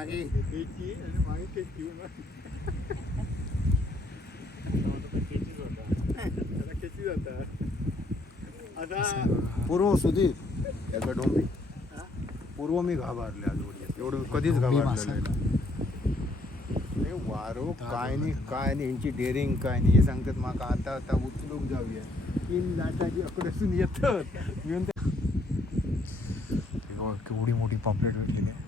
मागे पूर्व सुधीर याचा डोंबी पूर्व मी घाबरले आज एवढं कधीच घाबरलेलं नाही. वारो काय नाही यांची डेअरिंग काय नाही. हे सांगतात माका आता आता उचलूक जाऊया 3 लाटाची अकडेसून येतात मी केवढी मोठी पॉपलेट भेटली नाही.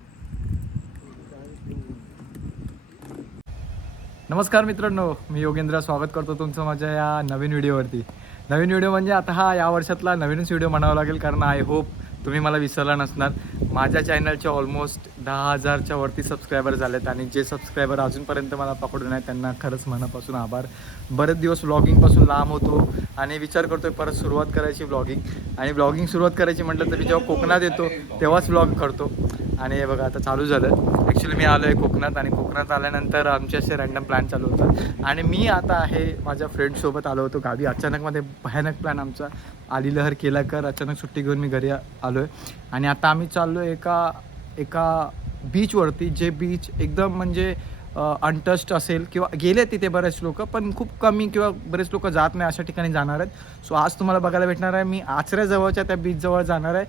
नमस्कार मित्रांनो, मी योगेंद्र स्वागत करतो तुमचं माझ्या या नवीन व्हिडिओवरती. नवीन व्हिडिओ म्हणजे आता हा या वर्षातला नवीनच व्हिडिओ म्हणावा लागेल, कारण आय होप तुम्ही मला विसरला नसणार. माझ्या चॅनलचे ऑलमोस्ट 10,000च्या वरती सबस्क्रायबर झालेत आणि जे सबस्क्रायबर अजूनपर्यंत मला पकडून आहेत त्यांना खरंच मनापासून आभार. बरेच दिवस व्लॉगिंगपासून लांब होतो आणि विचार करतोय परत सुरुवात करायची व्लॉगिंग सुरुवात करायची म्हटलं तर मी जेव्हा कोकणात येतो तेव्हाच व्लॉग करतो. आणि हे बघा आता चालू झालं. ॲक्च्युली मी आलो आहे कोकणात आणि कोकणात आल्यानंतर आमचे असे रँडम प्लॅन चालू होतात आणि मी आता आहे माझ्या फ्रेंडसोबत आलो होतो गावी. अचानकमध्ये भयानक प्लॅन आमचा आली लहर केला कर अचानक सुट्टी घेऊन मी घरी आलो आहे आणि आता आम्ही चाललो एका बीचवरती, जे बीच एकदम म्हणजे अनटच्ड असेल किंवा गेले तिथे बरेच लोक, पण खूप कमी किंवा बरेच लोक जात नाही अशा ठिकाणी जाणार आहेत. सो आज तुम्हाला बघायला भेटणार आहे. मी आचऱ्याजवळच्या त्या बीचजवळ जाणार आहे.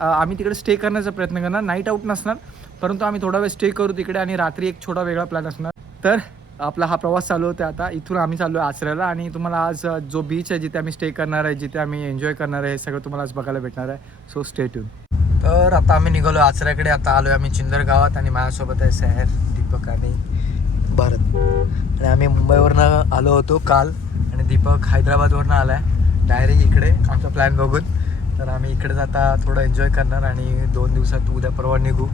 आम्ही तिकडे स्टे करण्याचा प्रयत्न करणार. नाईट आऊट नसणार, परंतु आम्ही थोडा वेळ स्टे करू तिकडे आणि रात्री एक छोटा वेगळा प्लॅन असणार. तर आपला हा प्रवास चालू होता. आता इथून आम्ही चाललो आहे आचऱ्याला आणि तुम्हाला आज जो बीच आहे जिथे आम्ही स्टे करणार आहे, जिथे आम्ही एन्जॉय करणार आहे, हे सगळं तुम्हाला आज बघायला भेटणार आहे. So stay tune. तर आता आम्ही निघालो आचऱ्याकडे. आता आलो आहे आम्ही चिंदर गावात आणि माझ्यासोबत आहे सॅर, दीपक आणि भारत. आणि आम्ही मुंबईवरनं आलो होतो काल आणि दीपक हैदराबादवरनं आला आहे डायरेक्ट इकडे आमचा प्लॅन बघून. तर आम्ही इकडेच आता थोडं एन्जॉय करणार आणि 2 दिवसात उद्या परवा निघू.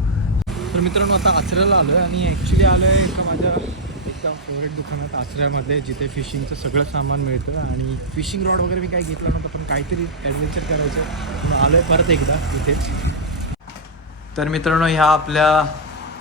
तर मित्रांनो आता आचऱ्याला आलो आहे आणि ॲक्च्युली आलो आहे एका माझ्या एकदम फेवरेट दुकानात आचऱ्यामध्ये, जिथे फिशिंगचं सगळं सामान मिळतं. आणि फिशिंग रॉड वगैरे मी काही घेतला नव्हतं, पण काहीतरी ॲडव्हेंचर करायचं म्हणून आलो आहे परत एकदा इथे. तर मित्रांनो ह्या आपल्या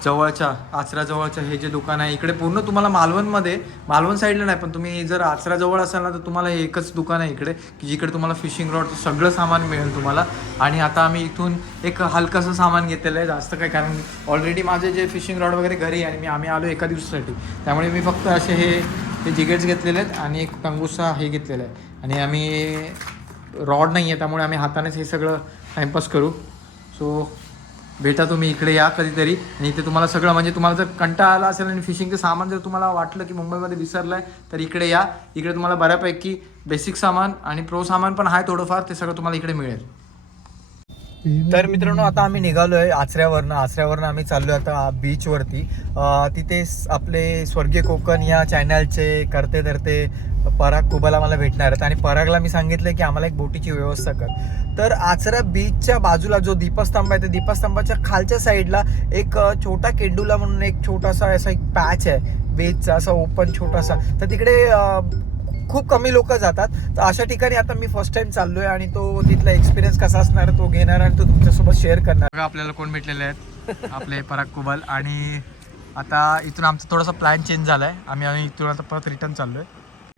जवळच्या आचऱ्याजवळचं हे जे दुकान आहे, इकडे पूर्ण तुम्हाला मालवण साईडला नाही, पण तुम्ही जर आचऱ्याजवळ असाल ना तर तुम्हाला हे एकच दुकान आहे इकडे की जिकडे तुम्हाला फिशिंग रॉड सगळं सामान मिळेल तुम्हाला. आणि आता आम्ही इथून एक हलकंसं सामान घेतलेलं आहे, जास्त काय, कारण ऑलरेडी माझे जे फिशिंग रॉड वगैरे घरी आहे आणि आम्ही आलो एका दिवसासाठी, त्यामुळे मी फक्त असे हे जिगेट्स घेतलेले आहेत आणि एक टंगुसा हे घेतलेलं आहे. आणि आम्ही रॉड नाही आहे त्यामुळे आम्ही हातानेच हे सगळं टाईमपास करू. सो भेटा तुम्ही इकडे या कधीतरी आणि इथे तुम्हाला सगळं, म्हणजे तुम्हाला जर कंटाळा आला असेल आणि फिशिंगचं सामान जर तुम्हाला वाटलं की मुंबईमध्ये विसरलं आहे तर इकडे या. इकडे तुम्हाला बऱ्यापैकी बेसिक सामान आणि प्रो सामान पण आहे थोडंफार, ते सगळं तुम्हाला इकडे मिळेल. तर मित्रांनो आता आम्ही निघालो आहे आचऱ्यावरनं आम्ही चाललो आहे आता बीचवरती. तिथे आपले स्वर्गीय कोकण या चॅनलचे करते धरते पराग कुबल आम्हाला भेटणार आहेत आणि परागला मी सांगितलं की आम्हाला एक बोटीची व्यवस्था कर. तर आचरा बीचच्या बाजूला जो दीपस्तंभ आहे, त्या दीपस्तंभाच्या खालच्या साईडला एक छोटा केंडुला म्हणून एक छोटासा असा एक पॅच आहे बीचचा, असा ओपन छोटासा. तर तिकडे खूप कमी लोक जातात. तर अशा ठिकाणी आता मी फर्स्ट टाइम चाललोय आणि तो तिथला एक्सपिरियन्स कसा असणार तो घेणार आणि तो तुमच्यासोबत शेअर करणार. आपल्याला कोण भेटलेले आहेत, आपले पराग कुबल. आणि आता इथून आमचा थोडासा प्लॅन चेंज झालाय. आम्ही इथून आता परत रिटर्न चाललोय.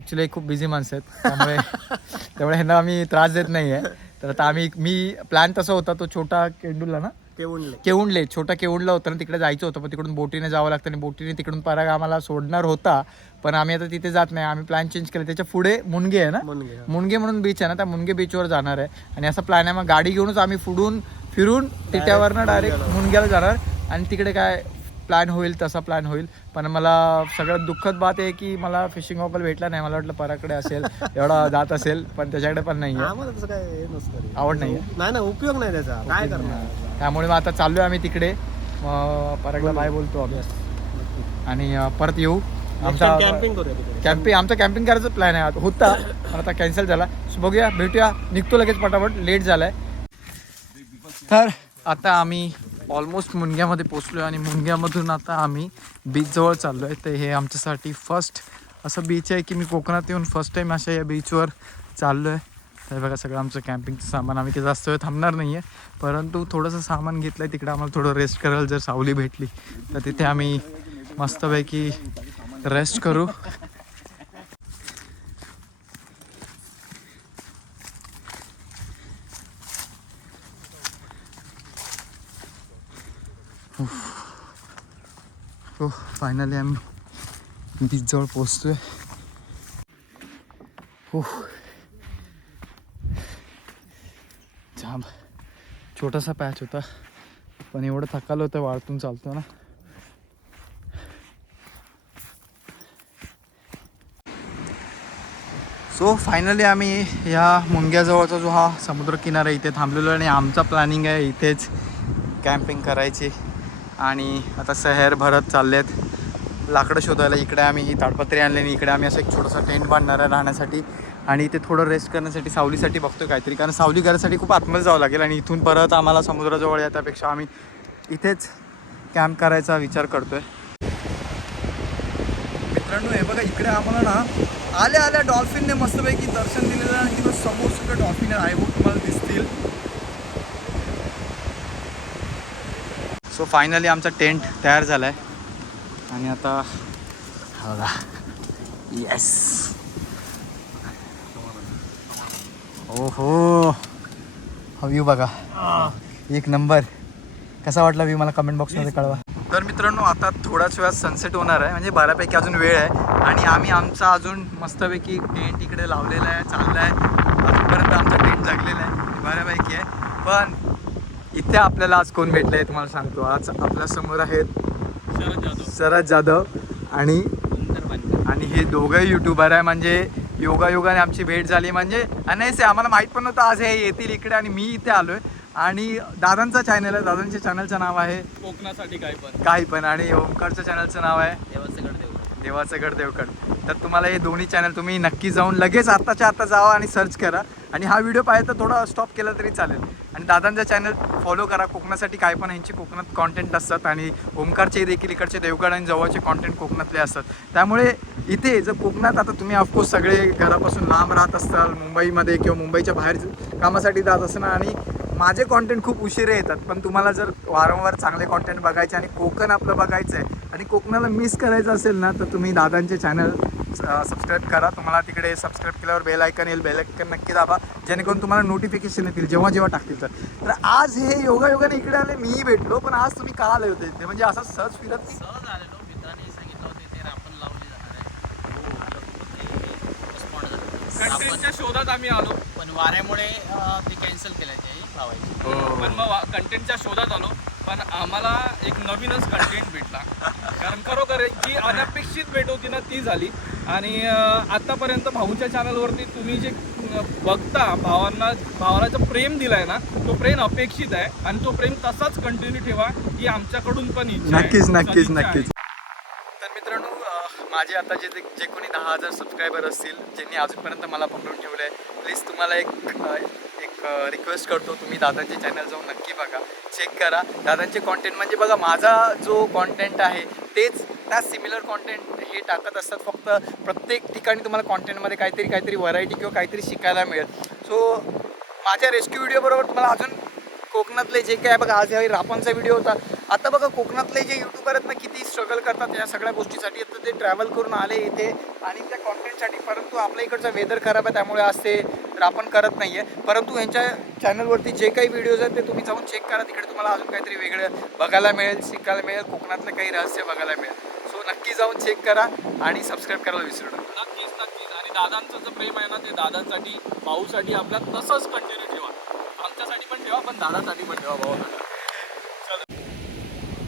ॲक्च्युली खूप बिझी माणसं आहेत त्यामुळे ह्यांना आम्ही त्रास देत नाही आहे. तर आता मी प्लॅन तसा होता तो छोटा केंडुला ना केवुंडले छोटा केवुंडला होता ना, तिकडे जायचं होतं, पण तिकडून बोटीने जावं लागतं आणि बोटीने तिकडून पराग आम्हाला सोडणार होता, पण आम्ही आता तिथे जात नाही. आम्ही प्लॅन चेंज केला. त्याच्या पुढे मुनगे आहे ना, मुनगे म्हणून बीच आहे ना, त्या मुनगे बीचवर जाणार आहे. आणि असा प्लॅन आहे. मग गाडी घेऊनच आम्ही फिरून तिट्यावरनं डायरेक्ट मुनग्याला जाणार आणि तिकडे काय प्लॅन होईल तसा प्लॅन होईल. पण मला सगळ्यात दुःखद बात आहे की मला फिशिंग ऑफर भेटला नाही. मला वाटलं पराकडे असेल, एवढा जात असेल, पण त्याच्याकडे पण नाही आहे. आवड नाही आहे, उपयोग नाही त्याचा, काय करणार. त्यामुळे मग आता चाललोय आम्ही तिकडे. परागला बाय बोलतो आम्ही आणि परत येऊ. आमचा कॅम्पिंग करायचा प्लॅन आहे होता, पण आता कॅन्सल झाला. बघूया, भेटूया, निघतो लगेच पटापट, लेट झालाय. तर आता आम्ही ऑलमोस्ट मुनग्यामध्ये पोचलो आहे आणि मुनग्यामधून आता आम्ही बीचजवळ चाललो आहे. तर हे आमच्यासाठी फर्स्ट असं बीच आहे की मी कोकणात येऊन फर्स्ट टाईम अशा या बीचवर चाललो आहे. तर बघा सगळं आमचं कॅम्पिंगचं सामान. आम्ही काही जास्त वेळ थांबणार नाही आहे, परंतु थोडंसं सामान घेतलं आहे तिकडे. आम्हाला थोडं रेस्ट करायला जर सावली भेटली तर तिथे आम्ही मस्तपैकी रेस्ट करू. हो फायनली आम्ही बीचजवळ पोचतोय. हो जाम छोटासा पॅच होता पण एवढं थकालं होतं वाळतून चालतो ना. सो फायनली आम्ही ह्या मुंग्याजवळचा जो हा समुद्रकिनारा इथे थांबलेलो आणि आमचा प्लॅनिंग आहे इथेच कॅम्पिंग करायची. आणि आता शहर भरत चाललेत लाकडं शोधायला. इकडे आम्ही ही ताडपत्री आणली आणि इकडे आम्ही असं एक छोटासा टेंट बांधणार आहे राहण्यासाठी. आणि इथे थोडं रेस्ट करण्यासाठी सावलीसाठी बघतो काहीतरी, कारण सावली करायसाठी खूप आतमध्ये जावं लागेल आणि इथून परत आम्हाला समुद्राजवळ या त्यापेक्षा आम्ही इथेच कॅम्प करायचा विचार करतोय. मित्रांनो हे बघा इकडे आम्हाला ना आल्या डॉल्फिनने मस्तपैकी दर्शन दिलेलं आणि तिथं समोर सुद्धा डॉल्फिन आहे. आय होप तुम्हाला दिसतील. सो फायनली आमचा टेंट तयार झाला आहे आणि आता बघा येस ओहो हा व्ह्यू बघा एक नंबर. कसा वाटला व्ह्यू मला कमेंट बॉक्समध्ये कळवा. तर मित्रांनो आता थोड्याच वेळात सनसेट होणार आहे, म्हणजे बऱ्यापैकी अजून वेळ आहे आणि आम्ही आमचा अजून मस्तपैकी टेंट इकडे लावलेला आहे, चालला आहे. अजूनपर्यंत आमचा टेंट लागलेला आहे बऱ्यापैकी आहे. पण इथे आपल्याला आज कोण भेटलं आहे तुम्हाला सांगतो. आज आपल्या समोर आहेत शरद जाधव आणि हे दोघंही यूट्यूबर आहे. म्हणजे योगाने आमची भेट झाली. म्हणजे अनयसे आम्हाला माहीत पण नव्हतं आज हे येतील इकडे आणि मी इथे आलो आहे. आणि दादांचा चॅनल आहे, दादांच्या चॅनलचं नाव आहे कोकणासाठी काही पण आणि ओमकारचं चॅनलचं नाव आहे देवाचं गड देवगड. तर तुम्हाला हे दोन्ही चॅनल तुम्ही नक्की जाऊन लगेच आत्ताच्या आत्ता जावा आणि सर्च करा. आणि हा व्हिडिओ पाहिजे तर थोडा स्टॉप केला तरी चालेल. आणि दादांचा चॅनल फॉलो करा. कोकणासाठी काय पण यांचे कोकणात कॉन्टेंट असतात आणि ओमकारचे देखील इकडचे देवगड आणि जवळचे कॉन्टेंट कोकणातले असतात. त्यामुळे इथे जर कोकणात आता तुम्ही ऑफकोर्स सगळे घरापासून लांब राहत असाल मुंबईमध्ये किंवा मुंबईच्या बाहेर कामासाठी जात असणार आणि माझे कॉन्टेंट खूप उशिरा येतात. पण तुम्हाला जर वारंवार चांगले कॉन्टेंट बघायचे आणि कोकण आपलं बघायचं आहे आणि कोकणाला मिस करायचं असेल ना तर तुम्ही दादांचे चॅनल सबस्क्राईब करा. तुम्हाला तिकडे सबस्क्राईब केल्यावर बेल आयकन येईल, बेल आयकन नक्की दाबा जेणेकरून तुम्हाला नोटिफिकेशन येतील जेव्हा टाकतील. तर आज हे योगाने इकडे आले, मीही भेटलो. पण आज तुम्ही का आले होते ते म्हणजे असं सहज फिरत सहज आलेलो. मित्रांनी सांगितलं होते ते रापण लावली जाणार आहे. कंटेंटच्या शोधात आम्ही आलो, पण वाऱ्यामुळे ते कॅन्सल केलं ते लावायची. पण मग कंटेंटच्या शोधात आलो. पण आम्हाला एक नवीनच कंटेंट भेटला. कारण खरोखर जी अनपेक्षित भेट होती ना ती झाली. आणि आतापर्यंत भाऊच्या चॅनलवरती तुम्ही जे बघता भावाला जो प्रेम दिलाय ना तो प्रेम अपेक्षित आहे आणि तो प्रेम तसाच कंटिन्यू ठेवा ही आमच्याकडून पण इच्छा आहे. नक्कीच. तर मित्रांनो माझे आता जे कोणी 10,000 सबस्क्रायबर असतील ज्यांनी अजूनपर्यंत मला पकडून ठेवलं आहे, प्लीज तुम्हाला एक रिक्वेस्ट करतो, तुम्ही दादांचे चॅनल जाऊन नक्की बघा, चेक करा. दादांचे कॉन्टेंट म्हणजे बघा माझा जो कॉन्टेंट आहे तेच त्या सिमिलर कॉन्टेंट हे टाकत असतात. फक्त प्रत्येक ठिकाणी तुम्हाला कॉन्टेंटमध्ये काहीतरी व्हरायटी किंवा काहीतरी शिकायला मिळेल. सो माझ्या रेस्क्यू व्हिडिओबरोबर तुम्हाला अजून कोकणातले जे काय बघा आज ह्या रापणचा व्हिडिओ होता. आता बघा कोकणातले जे यूट्यूबर आहेत ना किती स्ट्रगल करतात या सगळ्या गोष्टीसाठी. तर ते ट्रॅव्हल करून आले इथे आणि त्या कॉन्टेंटसाठी. परंतु आपल्या इकडचा वेदर खराब आहे त्यामुळे आज ते रापण करत नाही आहे. परंतु ह्यांच्या चॅनलवरती जे काही व्हिडिओज आहेत ते तुम्ही जाऊन चेक करा. तिकडे तुम्हाला अजून काहीतरी वेगळं बघायला मिळेल, शिकायला मिळेल, कोकणातलं काही रहस्य बघायला मिळेल. सो नक्की जाऊन चेक करा आणि सबस्क्राईब करायला विसरू नका. नक्कीच. आणि दादांचं जे प्रेम आहे ना ते दादांसाठी भाऊसाठी आपल्या तसंच कंटिन्यू ठेवा. आमच्यासाठी पण ठेवा पण दादासाठी पण ठेवा भावासाठी.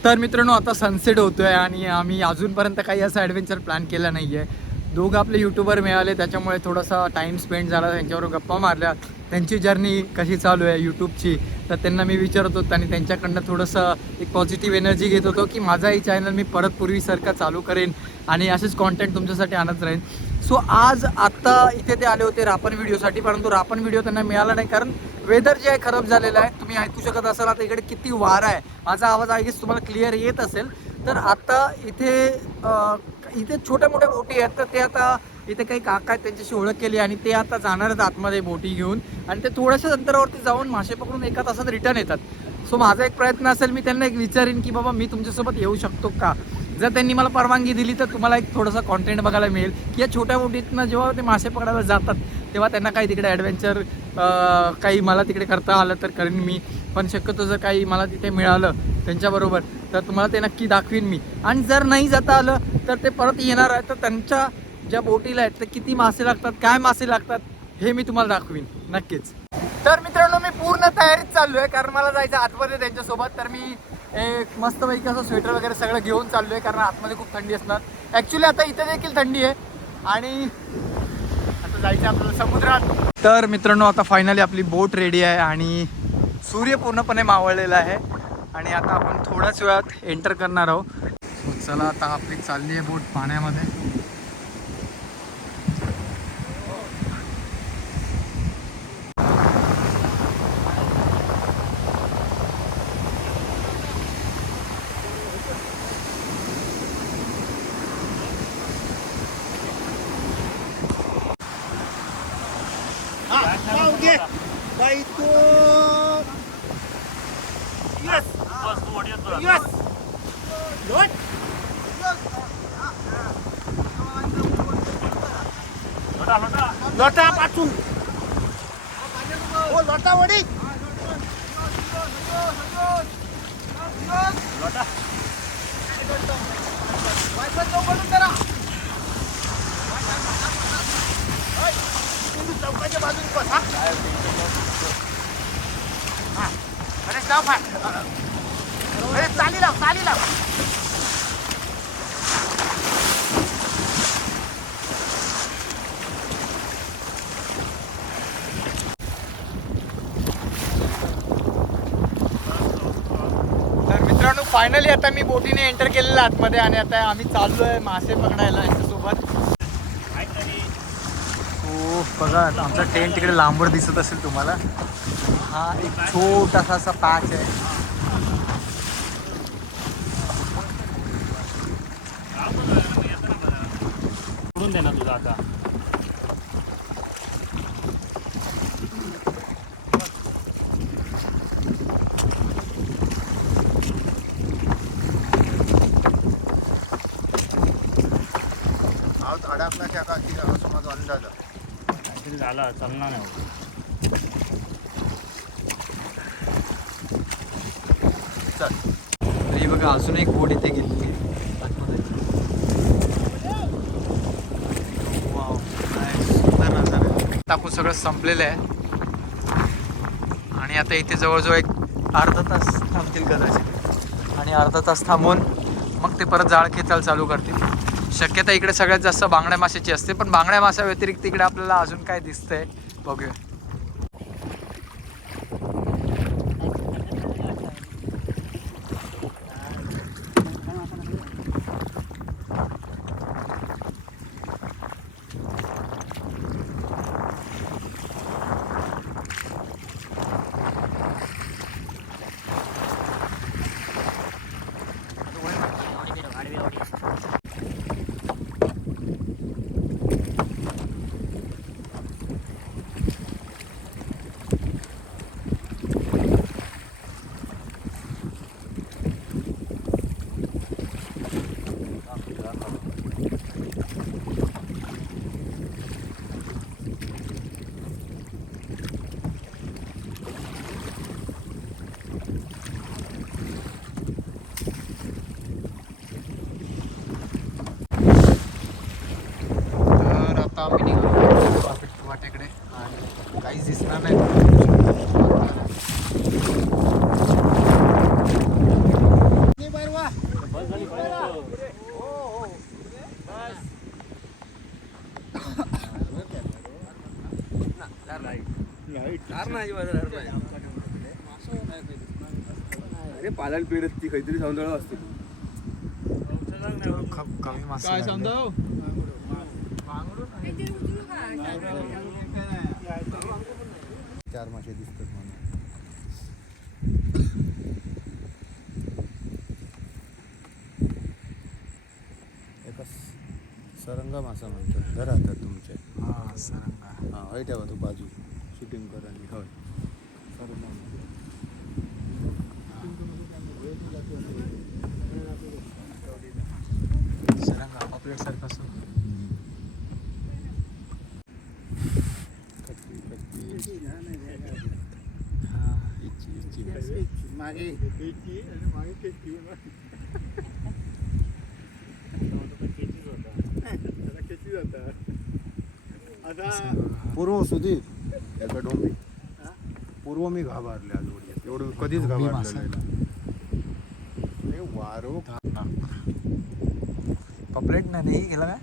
तर मित्रांनो आता सनसेट होतोय आणि आम्ही अजूनपर्यंत काही असं ॲडव्हेंचर प्लॅन केला नाही आहे. दोघं आपले यूट्यूबर मिळाले त्याच्यामुळे थोडासा टाईम स्पेंड झाला, त्यांच्यावर गप्पा मारल्या, त्यांची जर्नी कशी चालू आहे यूट्यूबची तर त्यांना मी विचारत होतो आणि त्यांच्याकडनं थोडंसं एक पॉझिटिव्ह एनर्जी घेत होतो की माझाही चॅनल मी परत पूर्वीसारखा चालू करेन आणि असेच कॉन्टेंट तुमच्यासाठी आणत राहीन. सो आज आत्ता इथे ते आले होते रापण व्हिडिओसाठी, परंतु रापण व्हिडिओ त्यांना मिळाला नाही कारण वेदर जे आहे खराब झालेलं आहे. तुम्ही ऐकू शकत असाल आता इकडे किती वारा आहे. माझा आवाज आय गेस तुम्हाला क्लिअर येत असेल. तर आता इथे छोट्या मोठ्या बोटी आहेत तर ते आता इथे काही काका आहेत त्यांच्याशी ओळख केली आणि ते आता जाणार आहेत आतमध्ये बोटी घेऊन आणि ते थोड्याशा अंतरावरती जाऊन मासे पकडून एका तासात रिटर्न येतात. सो माझा एक प्रयत्न असेल, मी त्यांना एक विचारेन की बाबा मी तुमच्यासोबत येऊ शकतो का. जर त्यांनी मला परवानगी दिली तर तुम्हाला एक थोडंसं कॉन्टेंट बघायला मिळेल की या छोट्या बोटीतनं जेव्हा ते मासे पकडायला जातात तेव्हा त्यांना काही तिकडे ॲडव्हेंचर काही मला तिकडे करता आलं तर करेन मी, पण शक्यतो जर काही मला तिथे मिळालं त्यांच्याबरोबर तर तुम्हाला ते नक्की दाखवीन मी. आणि जर नाही जाता आलं तर ते परत येणार आहे तर त्यांच्या ज्या बोटीला आहेत ते किती मासे लागतात, काय मासे लागतात हे मी तुम्हाला दाखवीन नक्कीच. तर मित्रांनो मी पूर्ण तयारीत चाललो आहे कारण मला जायचं आतमध्ये त्यांच्यासोबत. तर मी एक मस्तपैकी असं स्वेटर वगैरे सगळं घेऊन चाललो आहे कारण आतमध्ये खूप थंडी असणार. ॲक्च्युली आता इथे देखील थंडी आहे आणि आता जायचं आपल्याला समुद्रात. तर मित्रांनो आता फायनली आपली बोट रेडी आहे आणि सूर्य पूर्णपणे मावळलेला आहे आणि आता आपण थोड्याच वेळात एंटर करणार आहोत. चला आता आपली चालली आहे बोट पाण्यामध्ये. लोटा पाचू ओ लोटा वडी लोटा चौकाच्या बाजूने बस हा. अरे लाव फाय अरे चाली लाव चाली लाव. तर मित्रांनो फायनली आता मी बोटीने एंटर केलेलं आतमध्ये आणि आता आम्ही चाललो आहे मासे पकडायला यांच्यासोबत. हो बघा आमचा टेंट तिकडे लांबवर दिसत असेल तुम्हाला. हा एक छोटासा असा पॅच आहे. सोडून दे ना तुझा आता. अडकण्याच्या काळजी असं माझा अंदाज आहे. काहीतरी झाला चालणार नाही. चल तरी बघा अजून एक बोट इथे गेलेली आहे. वाव काय सुंदर नजारा आहे. टाकून सगळं संपलेलं आहे आणि आता इथे जवळजवळ एक अर्धा तास थांबतील कदाचित आणि अर्धा तास थांबून मग ते परत जाळ खेचायला चालू करतील. शक्यता इकडे सगळ्यात जास्त बांगड्या माशाची असते पण बांगड्या माशा व्यतिरिक्त इकडे आपल्याला अजून काय दिसतंय बघूया. आम्ही निघालो वाटेकडे आणि काहीच दिसणार नाही. अरे पालायला पिढत ती काहीतरी सौंदर्य असते. खूप कमी मासे काय लागले. सांगतो चार मासे दिसतात मला. एका सरंगा मासा म्हणतात. घर राहतात तुमचे. हा सरंगा. हां हय ठेवा तू बाजू शूटिंग कर आणि हय सरंगा मासा. मागे पूर्व सुधीर याचा डोंबी पूर्व मी घाबरले आज उडीत एवढं कधीच डोंबी घाबरलेलं नाही वारो पॉपलेट नाही गेला काय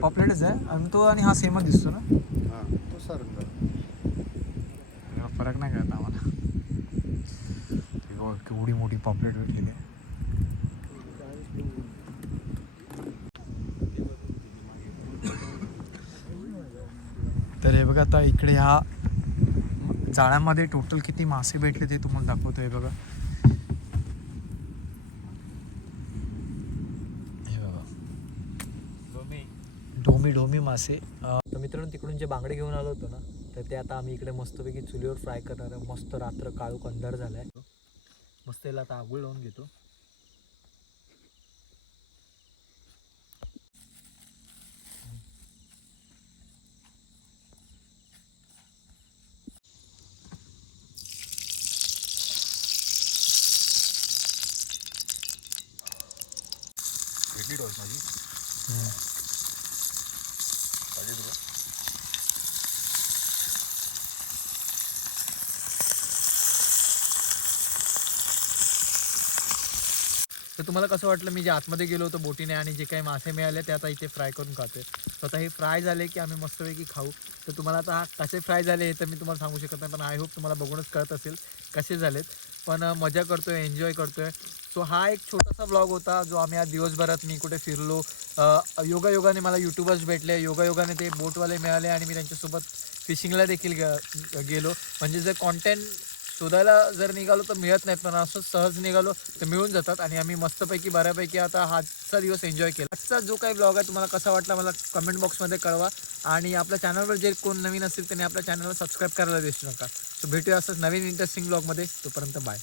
पॉपलेटच आहे आणि तो आणि हा सेमच दिसतो ना हा तो सरंगा फरक नाही कळत आम्हाला केवढी मोठी पॉपलेट भेटलेली आहे. तर हे बघा आता इकडे ह्या जाळ्यामध्ये टोटल किती मासे भेटले ते तुम्हाला दाखवतोय बघा. हे बघा ढोमी मासे. तर मित्रांनो तिकडून जे बांगडे घेऊन आलो होतो ना तर ते आता आम्ही इकडे मस्तपैकी चुलीवर फ्राय करणार आहे. मस्त रात्र काळोख अंधार झालाय. मस्त याला आता आगुळ लावून घेतो. भेटली डोस माझी पाहिजे तुला तर तुम्हाला कसं वाटलं मी जे आतमध्ये गेलो होतो बोटीने आणि जे काही मासे मिळाले ते आता इथे फ्राय करून खातोय. स्वतः हे फ्राय झाले की आम्ही मस्तपैकी खाऊ. तर तुम्हाला आता हा कसे फ्राय झाले हे तर मी तुम्हाला सांगू शकत नाही पण आय होप तुम्हाला बघूनच कळत असेल कसे झालेत. पण मजा करतोय एन्जॉय करतोय. सो हा एक छोटासा ब्लॉग होता जो आम्ही आज दिवसभरात मी कुठे फिरलो. योगायोगाने मला यूट्यूबर्स भेटले. योगायोगाने ते बोटवाले मिळाले आणि मी त्यांच्यासोबत फिशिंगला देखील गेलो. म्हणजे जर कॉन्टेंट शोधायला जर निघालो तर मिळत नाहीत पण असं सहज निघालो तर मिळून जातात. आणि आम्ही मस्तपैकी बऱ्यापैकी आता हाचा दिवस एन्जॉय केला. आजचा जो काही ब्लॉग आहे तुम्हाला कसा वाटला मला कमेंट बॉक्समध्ये कळवा. आणि आपल्या चॅनलवर जे कोण नवीन असेल त्यांनी आपल्या चॅनलला सबस्क्राईब करायला विसरू नका. सो भेटूया असंच नवीन इंटरेस्टिंग ब्लॉगमध्ये. तोपर्यंत बाय.